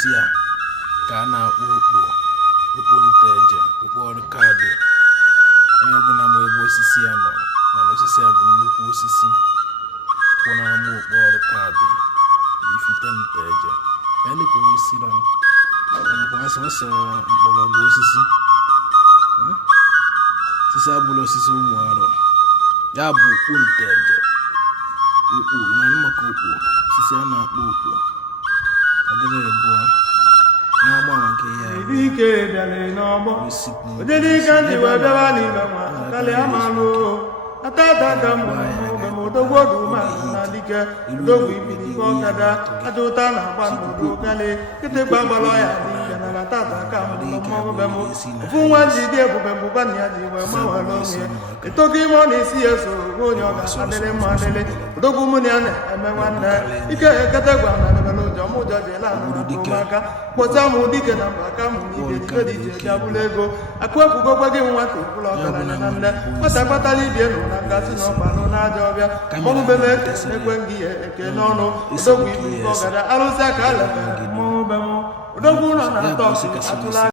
osisi a ka a na-akpọ okpo nteje, okpo ọrịkaadị. Onye ọbụla ma ebe osisi ya nọ, mana osisi a bụ nnukwu osisi kwụ n'ama okpo ọrịkaadị ifite nteje. Ya dịka osisi na sọsọ mgbọrọgwụ osisi abụrụ osisi ụmụ arọ, ya bụ okpo nteje. Okpo na maka okpo osisi a na-akpọ okpo adịrị abụọ n'agba nke ya ike bịara n'ọgbọ onye dịka ndị wee bịara n'ime nwa kalị amalụ atata ka mgbe odogwoduma na dike odogwu ibili ọkada aja ụta na-agba n'odo kalị kịtịkpa gbara ya dike na tata ka mmọnwụ bem ofu nwa ji dị ebube mbụba na ya ji wee mawere onwe etogo ime ọ na-esi ya so onye ọ ga-adịrị mma adịrị odogwu mụ na ya na-eme nwanne ike ekete gwa na debere ụjọ m ụjọ ji la ụmụaka kpọta m dike na mba aka mụ n'ibe dike dị ije bịa bụrụ ego akụ ekwugokwa gị nwata ịbụrụ ọgaranya na nne nwata kpatara ibie nụ na ngasị na ọkpanụ n'aja ọbịa mmanwụ be m ekwe gị ya eke n'ọnụ odogwu ibu ọgada arụsị aka ala mmọnwụ be m odogwu ụlọ na-atọ atụla